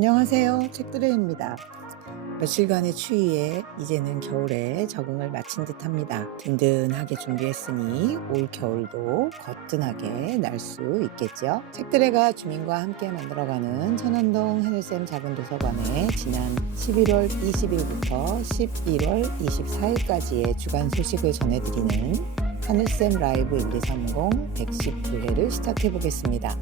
안녕하세요. 책드레입니다. 며칠간의 추위에 이제는 겨울에 적응을 마친 듯합니다. 든든하게 준비했으니 올 겨울도 거뜬하게 날 수 있겠죠. 책드레가 주민과 함께 만들어가는 천원동 하늘샘 작은 도서관에 지난 11월 20일부터 11월 24일까지의 주간 소식을 전해드리는 하늘샘 라이브 1230 119회를 시작해보겠습니다.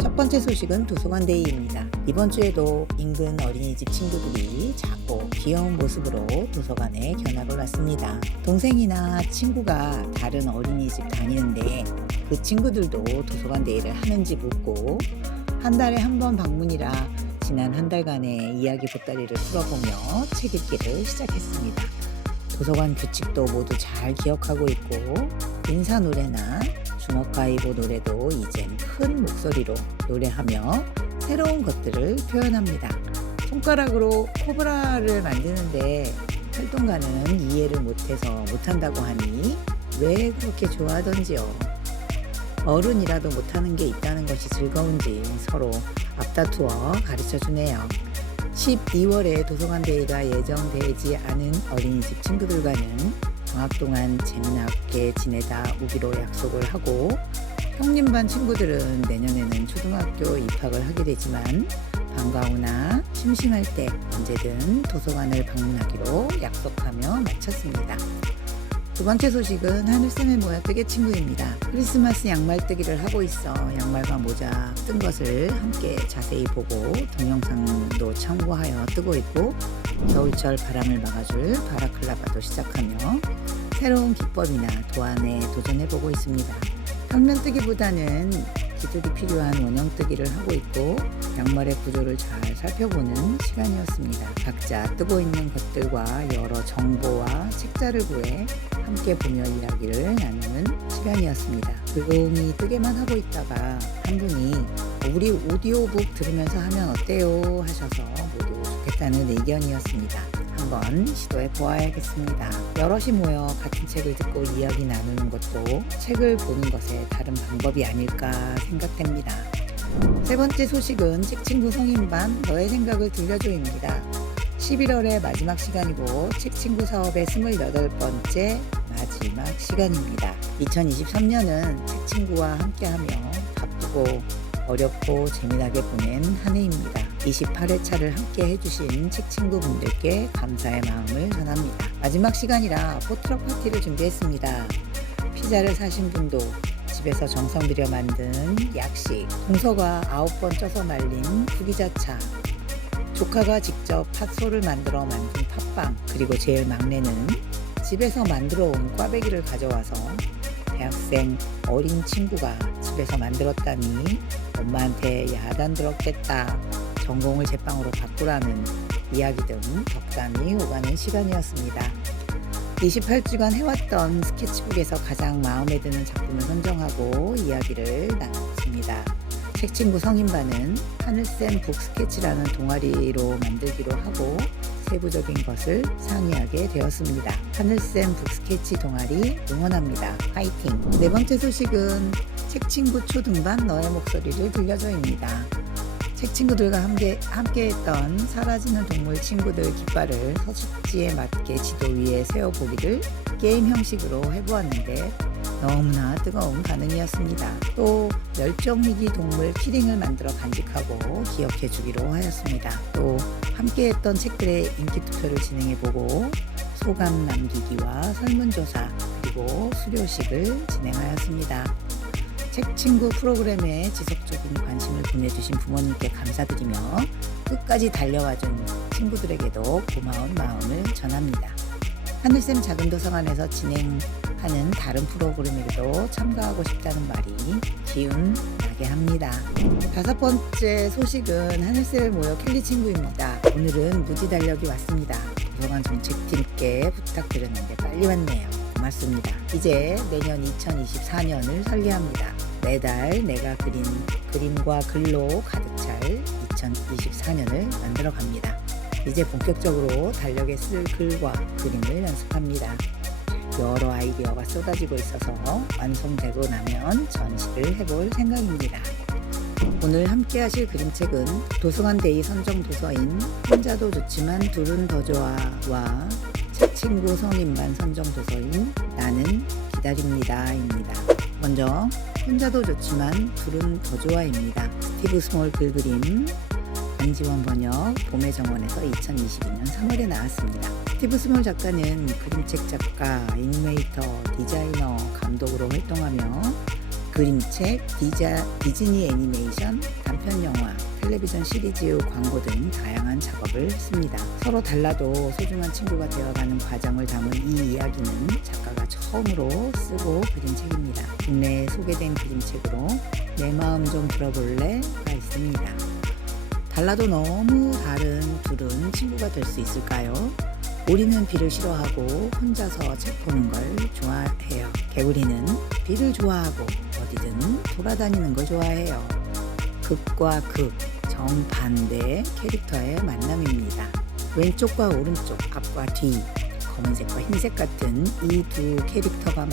첫 번째 소식은 도서관데이입니다. 이번 주에도 인근 어린이집 친구들이 작고 귀여운 모습으로 도서관에 견학을 왔습니다. 동생이나 친구가 다른 어린이집 다니는데 그 친구들도 도서관데이를 하는지 묻고 한 달에 한 번 방문이라 지난 한 달간의 이야기 보따리를 풀어보며 책 읽기를 시작했습니다. 도서관 규칙도 모두 잘 기억하고 있고 인사 노래나 주먹가위보 노래도 이젠 큰 목소리로 노래하며 새로운 것들을 표현합니다. 손가락으로 코브라를 만드는데 활동가는 이해를 못해서 못한다고 하니 왜 그렇게 좋아하던지요. 어른이라도 못하는 게 있다는 것이 즐거운지 서로 앞다투어 가르쳐주네요. 12월에 도서관데이가 예정되지 않은 어린이집 친구들과는 방학 동안 재미나게 지내다 오기로 약속을 하고 형님반 친구들은 내년에는 초등학교 입학을 하게 되지만 방과 후나 심심할 때 언제든 도서관을 방문하기로 약속하며 마쳤습니다. 두 번째 소식은 하늘샘의 모야뜨개 친구입니다. 크리스마스 양말뜨기를 하고 있어 양말과 모자 뜬 것을 함께 자세히 보고 동영상도 참고하여 뜨고 있고 겨울철 바람을 막아줄 바라클라바도 시작하며 새로운 기법이나 도안에 도전해보고 있습니다. 평면뜨기보다는 기술이 필요한 원형뜨기를 하고 있고 양말의 구조를 잘 살펴보는 시간이었습니다. 각자 뜨고 있는 것들과 여러 정보와 책자를 구해 함께 보며 이야기를 나누는 시간이었습니다. 조용히 뜨개만 하고 있다가 한 분이 우리 오디오북 들으면서 하면 어때요? 하셔서 모두 좋겠다는 의견이었습니다. 한번 시도해 보아야겠습니다. 여럿이 모여 같은 책을 듣고 이야기 나누는 것도 책을 보는 것의 다른 방법이 아닐까 생각됩니다. 세 번째 소식은 책친구 성인반 너의 생각을 들려줘입니다. 11월의 마지막 시간이고 책친구 사업의 28번째 마지막 시간입니다. 2023년은 책친구와 함께하며 바쁘고 어렵고 재미나게 보낸 한 해입니다. 28회차를 함께 해주신 책친구분들께 감사의 마음을 전합니다. 마지막 시간이라 포트럭 파티를 준비했습니다. 피자를 사신 분도 집에서 정성 들여 만든 약식, 동서가 9번 쪄서 말린 구기자차, 조카가 직접 팥소를 만들어 만든 팥빵, 그리고 제일 막내는 집에서 만들어 온 꽈배기를 가져와서 대학생 어린 친구가 집에서 만들었다니 엄마한테 야단 들었겠다, 전공을 제빵으로 바꾸라는 이야기 등 덕담이 오가는 시간이었습니다. 28주간 해왔던 스케치북에서 가장 마음에 드는 작품을 선정하고 이야기를 나눴습니다. 책친구 성인반은 하늘샘 북스케치라는 동아리로 만들기로 하고 세부적인 것을 상의하게 되었습니다. 하늘샘 북스케치 동아리 응원합니다. 화이팅! 네 번째 소식은 책친구 초등반 너의 목소리를 들려줘입니다. 책친구들과 함께했던 사라지는 동물 친구들 깃발을 서식지에 맞게 지도 위에 세워보기를 게임 형식으로 해보았는데 너무나 뜨거운 반응이었습니다. 또 멸종위기 동물 키링을 만들어 간직하고 기억해주기로 하였습니다. 또 함께했던 책들의 인기투표를 진행해보고 소감 남기기와 설문조사 그리고 수료식을 진행하였습니다. 책친구 프로그램에 지속적인 관심을 보내주신 부모님께 감사드리며 끝까지 달려와준 친구들에게도 고마운 마음을 전합니다. 하늘샘 작은 도서관에서 진행하는 다른 프로그램에도 참가하고 싶다는 말이 기운 나게 합니다. 다섯 번째 소식은 하늘샘에 모여 켈리 친구입니다. 오늘은 무지 달력이 왔습니다. 도서관 정책팀께 부탁드렸는데 빨리 왔네요. 고맙습니다. 이제 내년 2024년을 설계합니다. 매달 내가 그린 그림과 글로 가득 찰 2024년을 만들어 갑니다. 이제 본격적으로 달력에 쓸 글과 그림을 연습합니다. 여러 아이디어가 쏟아지고 있어서 완성되고 나면 전시를 해볼 생각입니다. 오늘 함께 하실 그림책은 도서관 데이 선정 도서인 혼자도 좋지만 둘은 더 좋아와 책 친구 성인반 선정 도서인 나는 기다립니다입니다. 먼저 혼자도 좋지만 둘은 더 좋아입니다. 스티브 스몰 글그림, 안지원 번역, 봄의 정원에서 2022년 3월에 나왔습니다. 스티브 스몰 작가는 그림책 작가, 애니메이터, 디자이너, 감독으로 활동하며 그림책, 디즈니 애니메이션, 단편영화, 텔레비전 시리즈, 광고 등 다양한 작업을 했습니다. 서로 달라도 소중한 친구가 되어가는 과정을 담은 이 이야기는 작가가 처음으로 쓰고 그린 책입니다. 국내에 소개된 그림책으로 내 마음 좀 들어볼래가 있습니다. 달라도 너무 다른 둘은 친구가 될 수 있을까요? 오리는 비를 싫어하고 혼자서 책 보는 걸 좋아해요. 개구리는 비를 좋아하고 어디든 돌아다니는 걸 좋아해요. 극과 극, 정반대의 캐릭터의 만남입니다. 왼쪽과 오른쪽, 앞과 뒤, 검은색과 흰색 같은 이 두 캐릭터가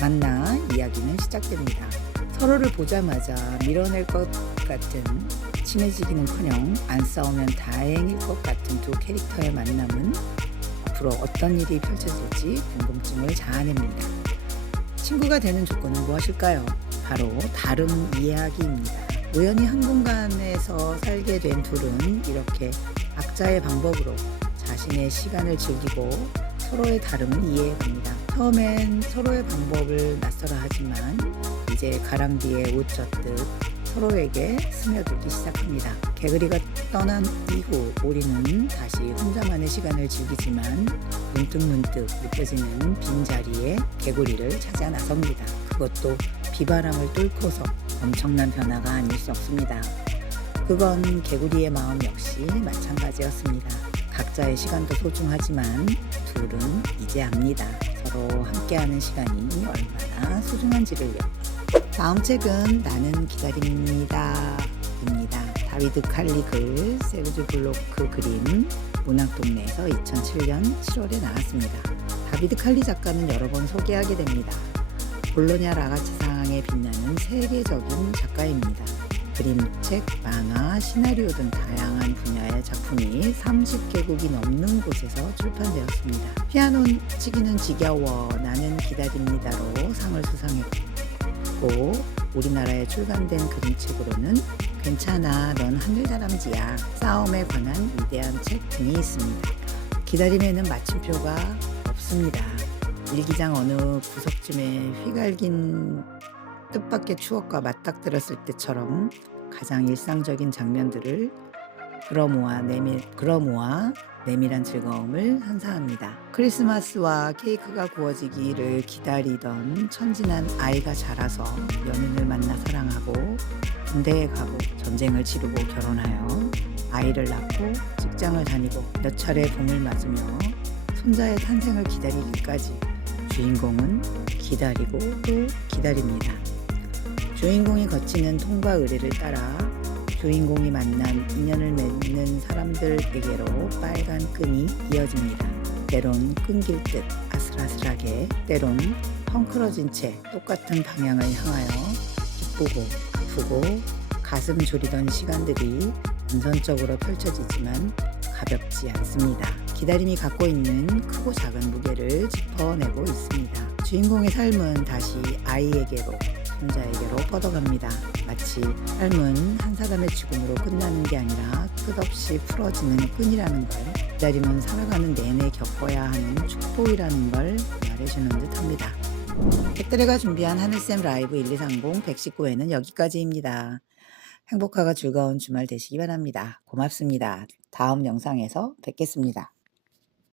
만나 이야기는 시작됩니다. 서로를 보자마자 밀어낼 것 같은, 친해지기는커녕 안 싸우면 다행일 것 같은 두 캐릭터의 만남은 앞으로 어떤 일이 펼쳐질지 궁금증을 자아냅니다. 친구가 되는 조건은 무엇일까요? 바로 다름 이해하기입니다. 우연히 한 공간에서 살게 된 둘은 이렇게 각자의 방법으로 자신의 시간을 즐기고 서로의 다름을 이해해갑니다. 처음엔 서로의 방법을 낯설어 하지만 이제 가랑비에 옷 젖듯 서로에게 스며들기 시작합니다. 개구리가 떠난 이후 오리는 다시 혼자만의 시간을 즐기지만 문득문득 느껴지는 빈자리에 개구리를 찾아 나섭니다. 그것도 비바람을 뚫고서 엄청난 변화가 아닐 수 없습니다. 그건 개구리의 마음 역시 마찬가지였습니다. 각자의 시간도 소중하지만 둘은 이제 압니다. 서로 함께하는 시간이 얼마나 소중한지를요. 다음 책은 나는 기다립니다 입니다. 다비드 칼리 글, 세르주 블로크 그림, 문학동네에서 2007년 7월에 나왔습니다. 다비드 칼리 작가는 여러 번 소개하게 됩니다. 볼로냐 라가치상에 빛나는 세계적인 작가입니다. 그림책, 만화, 시나리오 등 다양한 분야의 작품이 30개국이 넘는 곳에서 출판되었습니다. 피아노 치기는 지겨워, 나는 기다립니다로 상을 수상했고 우리나라에 출간된 그림책으로는 괜찮아, 넌 하늘다람쥐야, 싸움에 관한 위대한 책 등이 있습니다. 기다림에는 마침표가 없습니다. 일기장 어느 구석쯤에 휘갈긴 뜻밖의 추억과 맞닥뜨렸을 때처럼 가장 일상적인 장면들을 그러모아 내밀한 즐거움을 선사합니다. 크리스마스와 케이크가 구워지기를 기다리던 천진한 아이가 자라서 연인을 만나 사랑하고 군대에 가고 전쟁을 치르고 결혼하여 아이를 낳고 직장을 다니고 몇 차례 봄을 맞으며 손자의 탄생을 기다리기까지 주인공은 기다리고 또 기다립니다. 주인공이 거치는 통과 의례를 따라 주인공이 만난 인연을 맺는 사람들에게로 빨간 끈이 이어집니다. 때론 끊길 듯 아슬아슬하게, 때론 헝클어진 채 똑같은 방향을 향하여 기쁘고 아프고 가슴 졸이던 시간들이 은선적으로 펼쳐지지만 가볍지 않습니다. 기다림이 갖고 있는 크고 작은 무게를 짚어내고 있습니다. 주인공의 삶은 다시 아이에게로, 손자에게로 뻗어갑니다. 마치 삶은 한 사람의 죽음으로 끝나는 게 아니라 끝없이 풀어지는 끈이라는 걸, 기다림은 살아가는 내내 겪어야 하는 축복이라는 걸 말해주는 듯합니다. 백들이가 준비한 하늘쌤 라이브 1230 119회는 여기까지입니다. 행복하고 즐거운 주말 되시기 바랍니다. 고맙습니다. 다음 영상에서 뵙겠습니다.